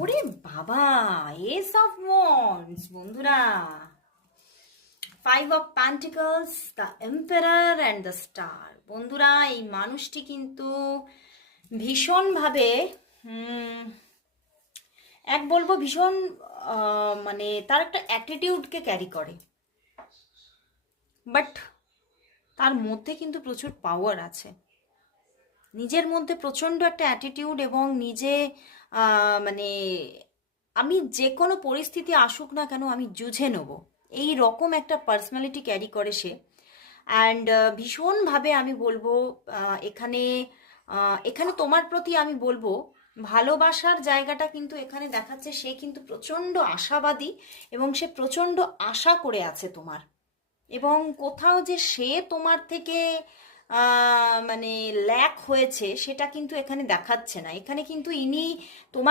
ওরে বাবা, S of wands বন্ধুরা, five of pentacles, the emperor and the star. বন্ধুরা, এই মানুষটি কিন্তু ভীষণভাবে হুম, এক বলবো ভীষণ মানে তার একটা অ্যাটিটিউডকে ক্যারি করে, বাট তার মধ্যে কিন্তু প্রচুর পাওয়ার আছে। নিজের মধ্যে প্রচণ্ড একটা অ্যাটিটিউড এবং নিজে মানে আমি যে কোনো পরিস্থিতি আসুক না কেন আমি জুঝে নেব, এই রকম একটা পার্সোনালিটি ক্যারি করে সে। অ্যান্ড ভীষণভাবে আমি বলবো এখানে এখানে তোমার প্রতি আমি বলবো ভালোবাসার জায়গাটা কিন্তু এখানে দেখাচ্ছে। সে কিন্তু প্রচণ্ড আশাবাদী এবং সে প্রচণ্ড আশা করে আছে তোমার, এবং কোথাও যে সে তোমার থেকে মানে ল্যাক হয়েছে সেটা কিন্তু এখানে দেখাচ্ছে না। এখানে কিন্তু ইনি তোমার